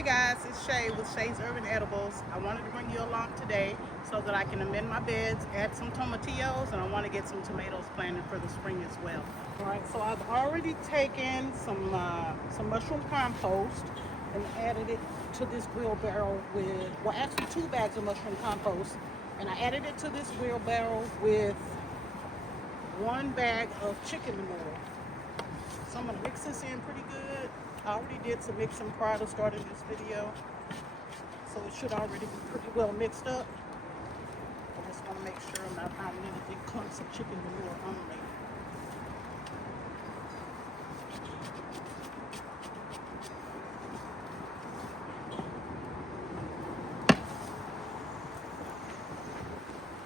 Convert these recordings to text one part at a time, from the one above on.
Hey guys, it's Shay with Shay's Urban Edibles. I wanted to bring you along today so that I can amend my beds, add some tomatillos, and I want to get some tomatoes planted for the spring as well. All right, so I've already taken some mushroom compost and added it to this wheelbarrow with, well, actually 2 bags of mushroom compost, and I added it to this wheelbarrow with 1 bag of chicken manure. So I'm gonna mix this in pretty good. I already did some mixing prior to starting this video, so it should already be pretty well mixed up. I just want to make sure I'm not adding any big clumps of chicken manure only.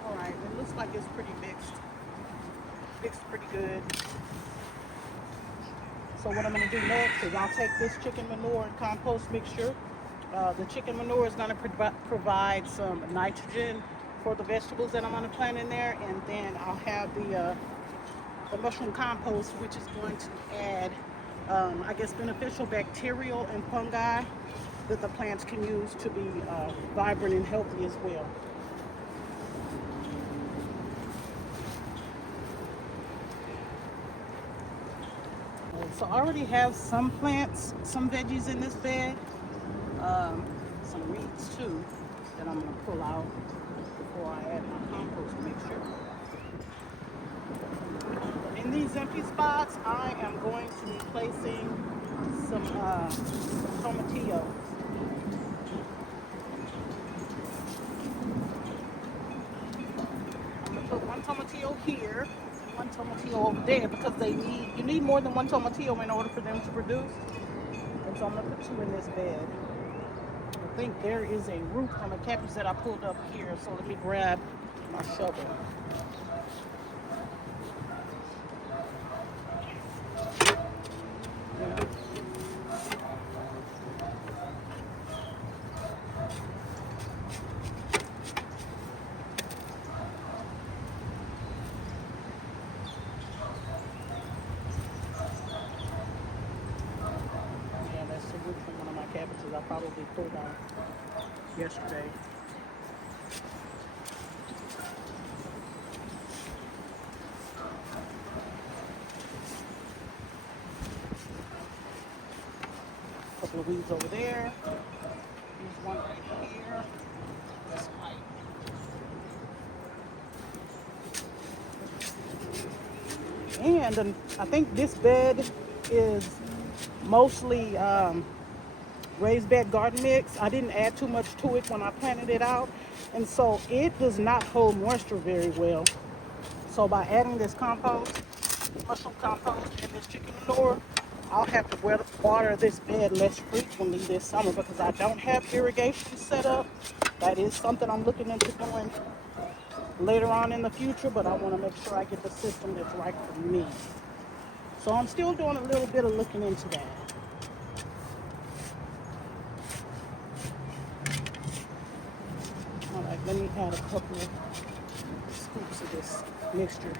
All right, it looks like it's pretty mixed. Mixed pretty good. So what I'm going to do next is I'll take this chicken manure and compost mixture. The chicken manure is going to provide some nitrogen for the vegetables that I'm going to plant in there, and then I'll have the mushroom compost, which is going to add, I guess, beneficial bacterial and fungi that the plants can use to be vibrant and healthy as well. So I already have some plants, some veggies in this bed, some weeds too that I'm going to pull out before I add my compost mixture. In these empty spots, I am going to be placing some tomatillos. I'm going to put 1 tomatillo here, 1 tomatillo over there, because you need more than 1 tomatillo in order for them to produce. And so I'm going to put 2 in this bed. I think there is a root on the cabbage that I pulled up here, so let me grab my shovel. From one of my cabbages I probably pulled out yesterday. A couple of weeds over there. Here's one right here. That's white. And I think this bed is mostly raised bed garden mix. I didn't add too much to it when I planted it out, and so it does not hold moisture very well. So by adding this compost, mushroom compost, and this chicken manure, I'll have to water this bed less frequently this summer because I don't have irrigation set up. That is something I'm looking into doing later on in the future, but I want to make sure I get the system that's right for me. So I'm still doing a little bit of looking into that. All right, let me add a couple of scoops of this mixture.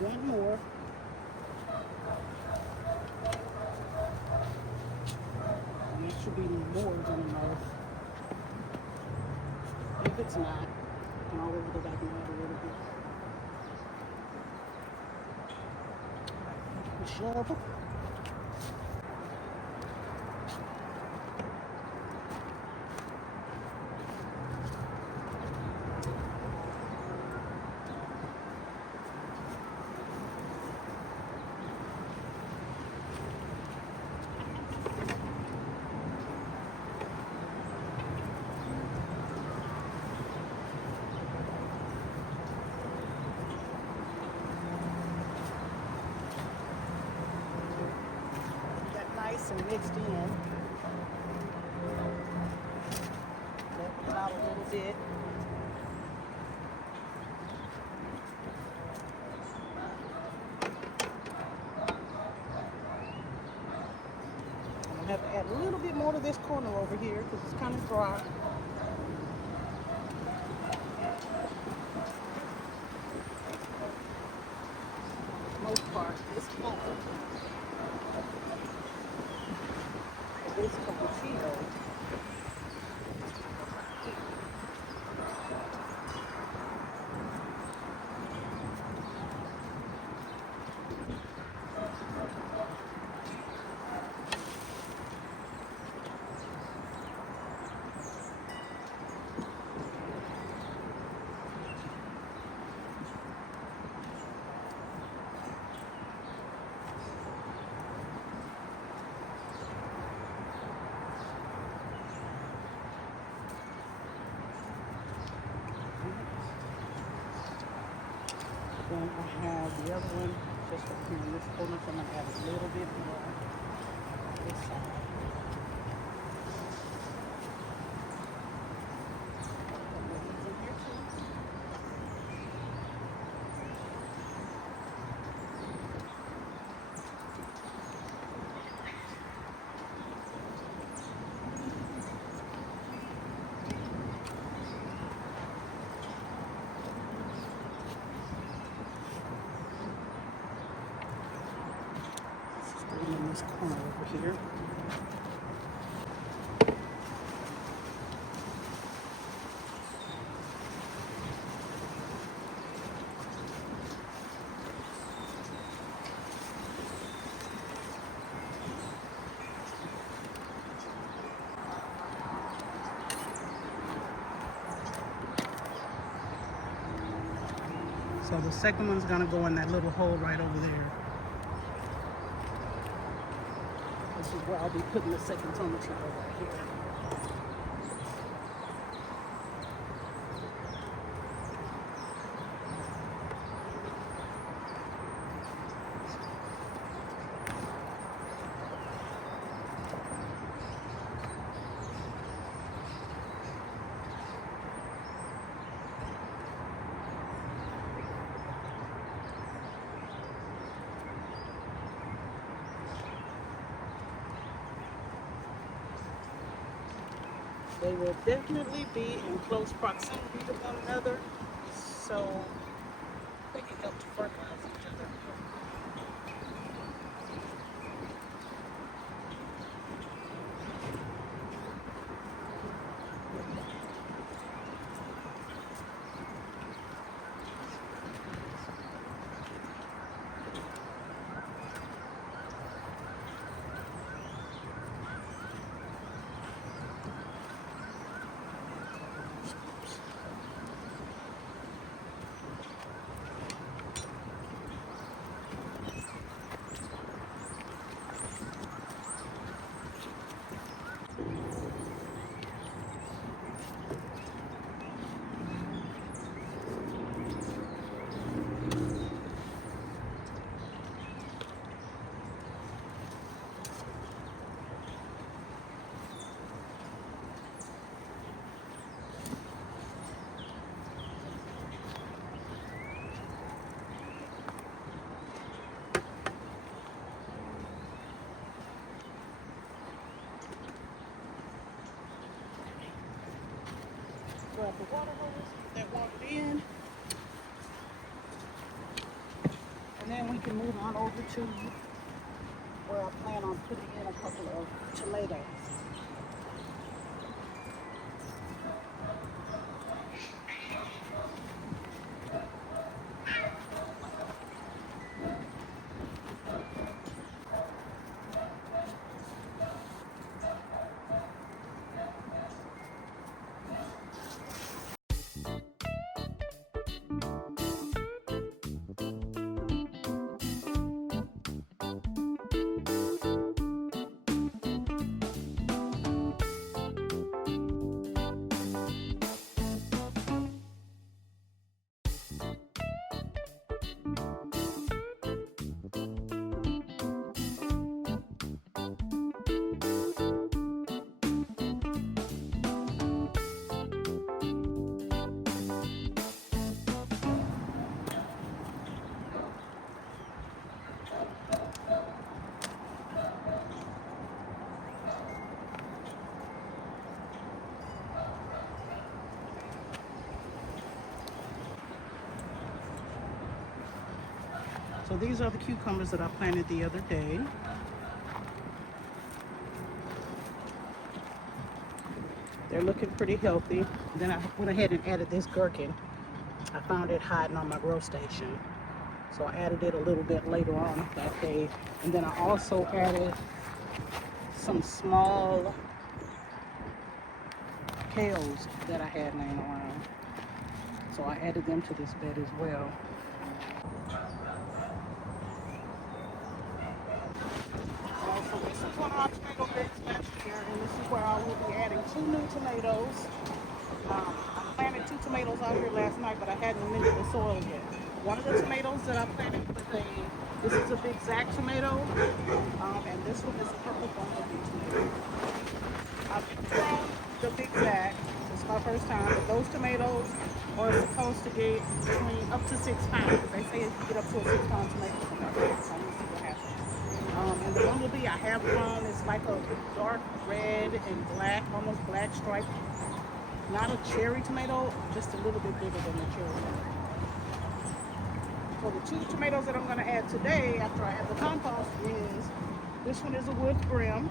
One more. And it should be more than enough. If it's not, I can always go back and add a little bit. The shovel. nice and mixed in. Level it out a little bit. I'm gonna have to add a little bit more to this corner over here because it's kind of dry. Most part, this whole this tomatillo. Then I have the other one just up here in this corner, so I'm going to add a little bit more on this side. In this corner over here. So the second one's gonna go in that little hole right over there. This is where I'll be putting the second tomatillo right here. They will definitely be in close proximity to one another, so they can help to fertilize each other. Grab the water hose, get that water in, and then we can move on over to where I plan on putting in a couple of tomatoes. So these are the cucumbers that I planted the other day. They're looking pretty healthy. Then I went ahead and added this gherkin. I found it hiding on my grow station. So I added it a little bit later on that day. And then I also added some small kales that I had laying around. So I added them to this bed as well. So this is one of my tomato beds last year, and this is where I will be adding 2 new tomatoes. I planted 2 tomatoes out here last night, but I hadn't amended the soil yet. One of the tomatoes that I planted this is a big Zack tomato, and this one is a purple bumblebee tomato. I've grown the big Zack. It's my first time, but those tomatoes are supposed to get between up to 6 pounds. They say you get up to a 6-pound tomato from that bed, so I'm gonna see what happens. And the bumblebee I have grown is like a dark red and black, almost black stripe. Not a cherry tomato, just a little bit bigger than the cherry tomato. So the 2 tomatoes that I'm going to add today after I add the compost is, this one is a wood brim.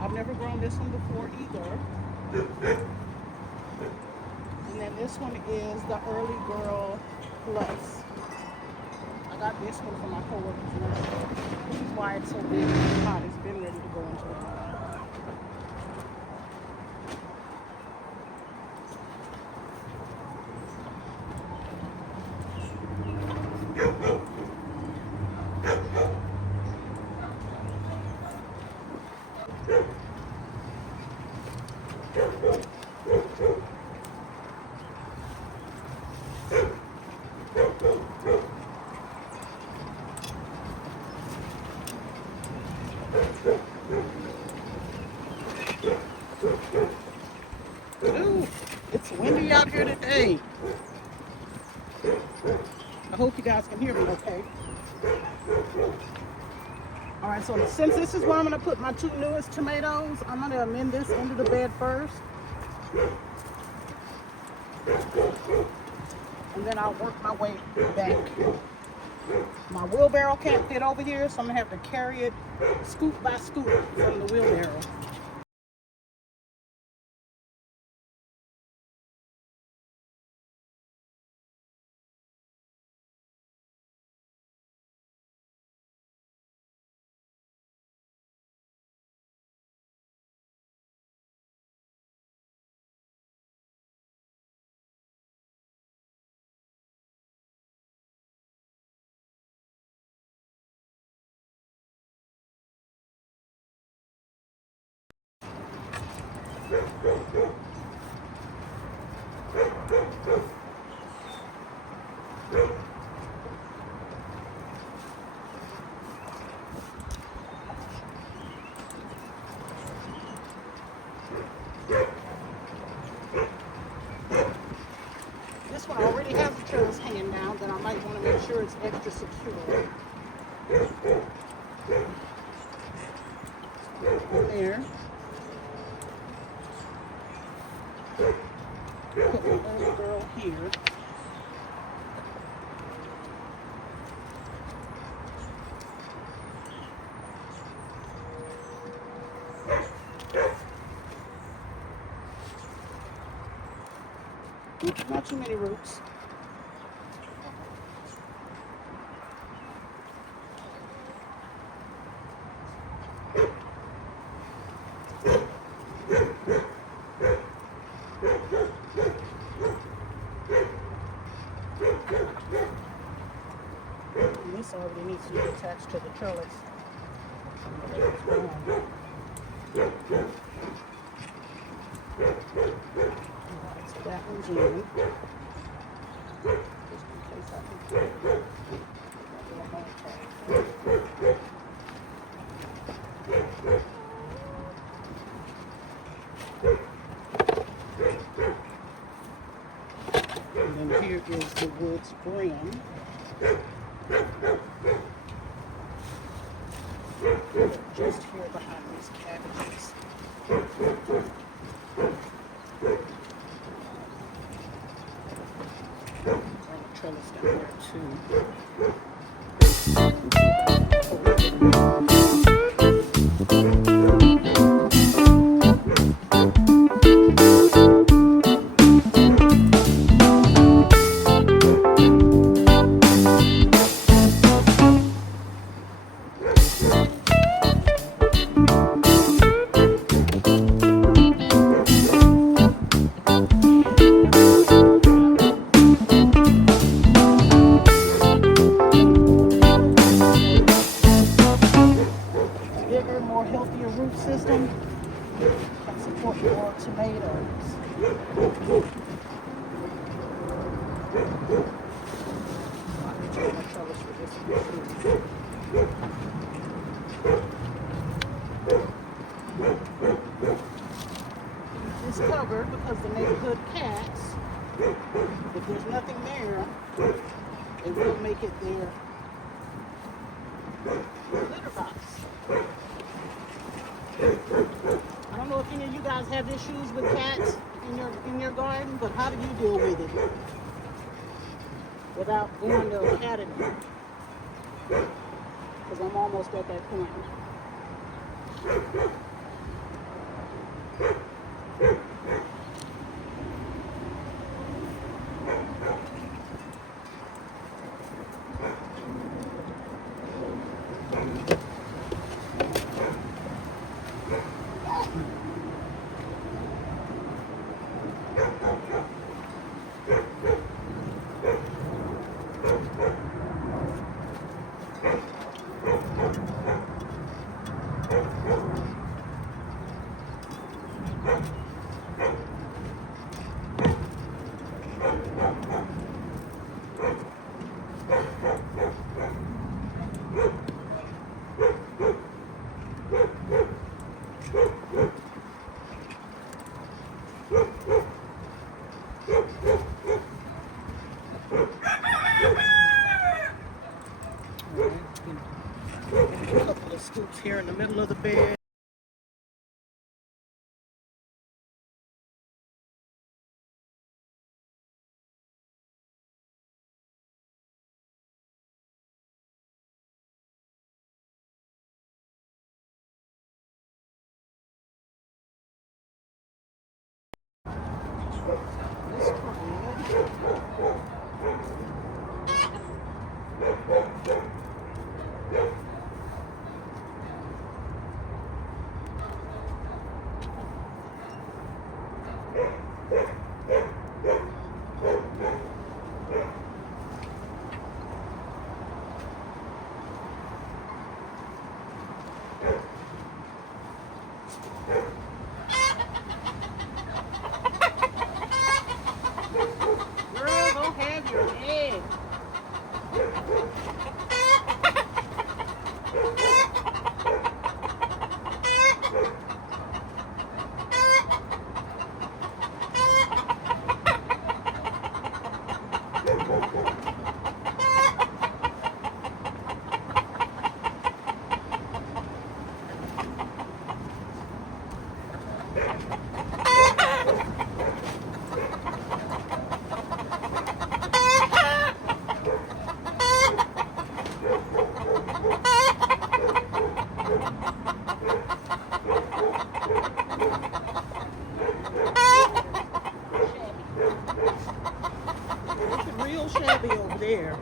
I've never grown this one before either. And then this one is the Early Girl Plus. I got this one from my coworker's nursery. This is why it's so big and hot. It's been ready to go into the ground. Ooh, it's windy out here today. I hope you guys can hear me okay. All right, so since this is where I'm going to put my 2 newest tomatoes, I'm going to amend this into the bed first. And then I'll work my way back. My wheelbarrow can't fit over here, so I'm going to have to carry it scoop by scoop from the wheelbarrow. This one already has the trellis hanging down, then I might want to make sure it's extra secure. There. Put my little girl here. Oops, not too many roots. And this already needs to be attached to the trellis. Alright, so that one's in. Just in case I can get it. And then here is the wood's brim. Just here behind these cabbages. And the trellis down there too. More tomatoes. It's covered because the neighborhood cats, if there's nothing there, they will make it their litter box. I don't know if any of you guys have issues with cats in your garden, but how do you deal with it without going to a cat in it? Because I'm almost at that point. A couple of scoops here in the middle of the bed. Girl, go have your egg. Looking real shabby over there.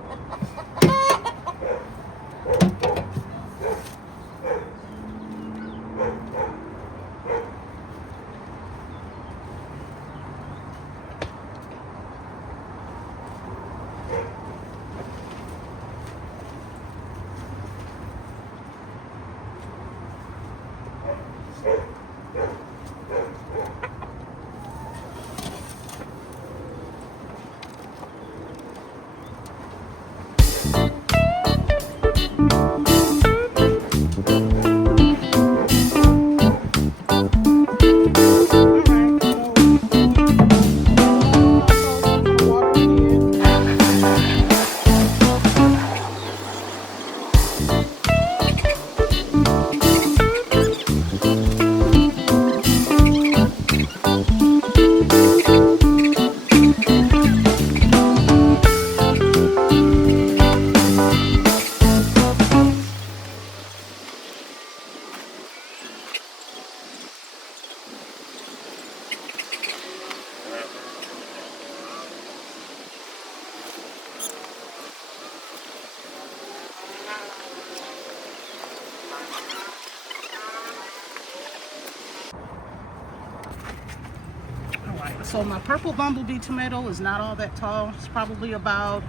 So my purple bumblebee tomato is not all that tall. It's probably about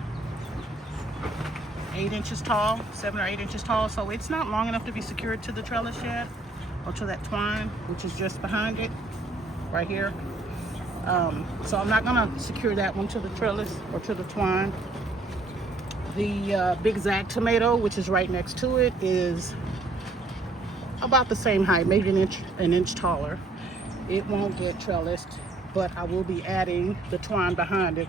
8 inches tall, 7 or 8 inches tall. So it's not long enough to be secured to the trellis yet, or to that twine, which is just behind it. right here. So I'm not gonna secure that one to the trellis or to the twine. The Big Zag tomato, which is right next to it, is about the same height, maybe an inch taller. It won't get trellised, but I will be adding the twine behind it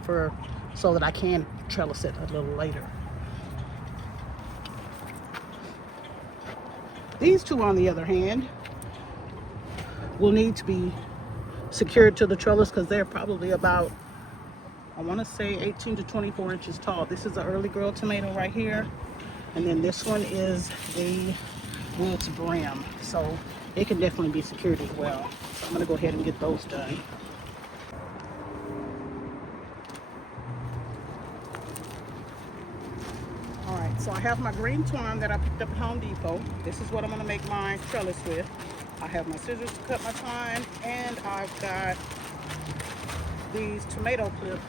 so that I can trellis it a little later. These two, on the other hand, will need to be secured to the trellis because they're probably about, I want to say 18 to 24 inches tall. This is an early girl tomato right here, and then this one is the Woods Brim, so it can definitely be secured as well. So I'm going to go ahead and get those done. Alright, so I have my green twine that I picked up at Home Depot. This is what I'm going to make my trellis with. I have my scissors to cut my twine, and I've got these tomato clips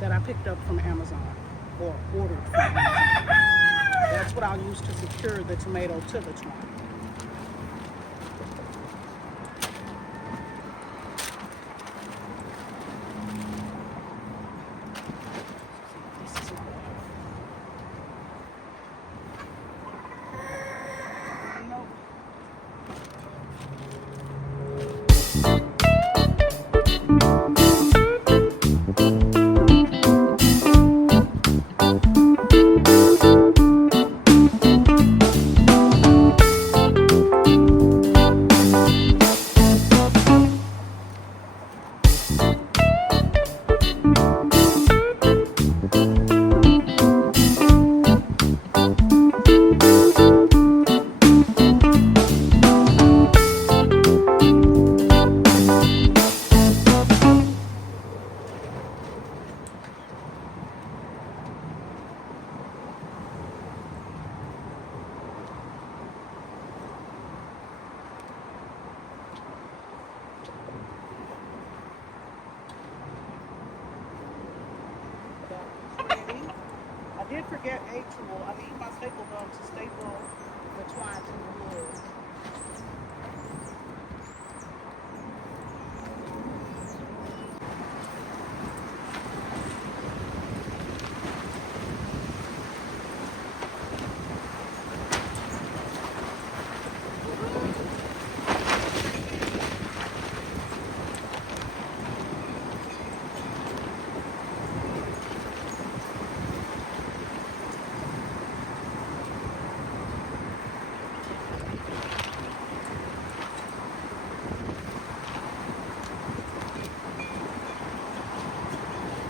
that I picked up from Amazon, or ordered from Amazon. That's what I'll use to secure the tomato to the twine. I did forget a tool. I need my staple gun to staple the twine to the wood.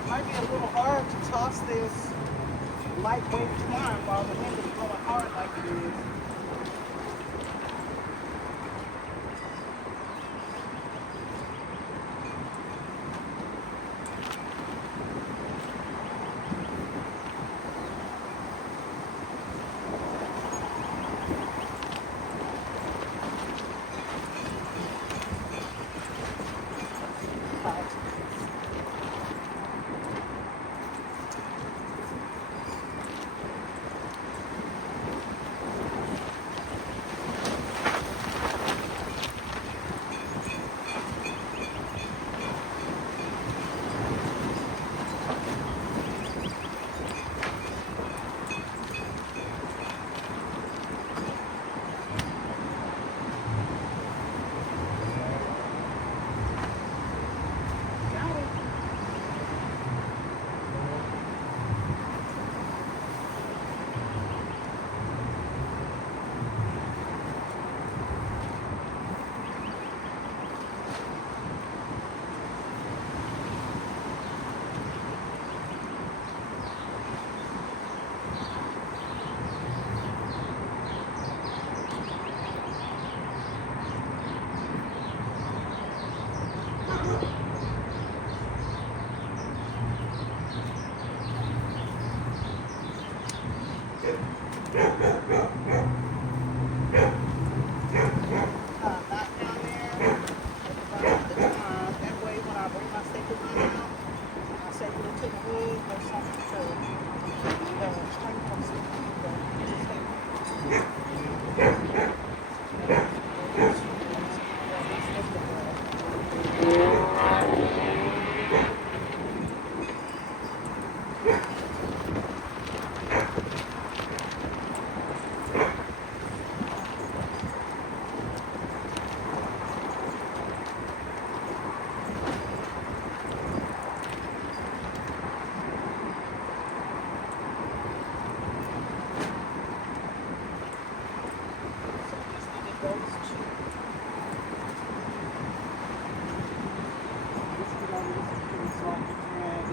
Might be a little hard to toss this lightweight twine while the wind is blowing hard like it is. Those two. This one, this is pretty soft and thread.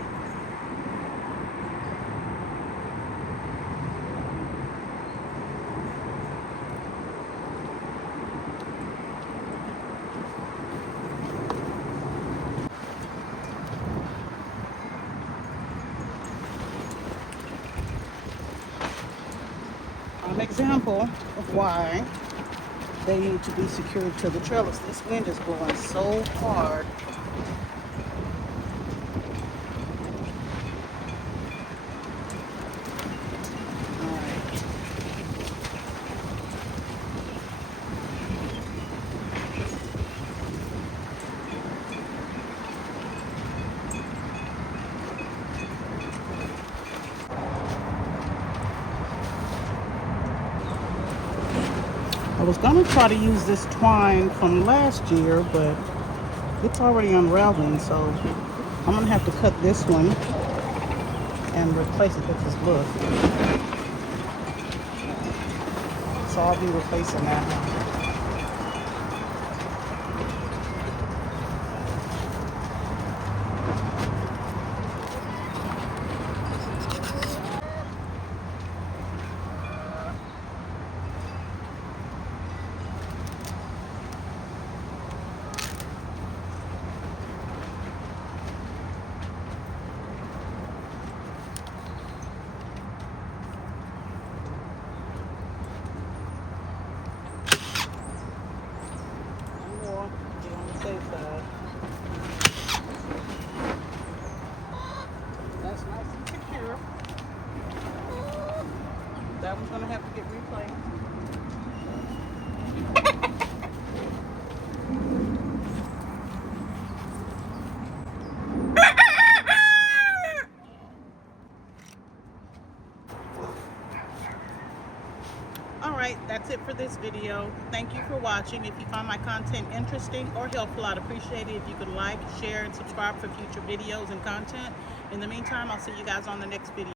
An example of why they need to be secured to the trellis. This wind is blowing so hard. I was gonna try to use this twine from last year, but it's already unraveling, so I'm gonna have to cut this one and replace it with this. Look, so I'll be replacing that one. That's nice and secure. That one's gonna have to get replaced. Alright, that's it for this video. Thank you for watching. If you found my content interesting or helpful, I'd appreciate it if you could like, share, and subscribe for future videos and content. In the meantime, I'll see you guys on the next video.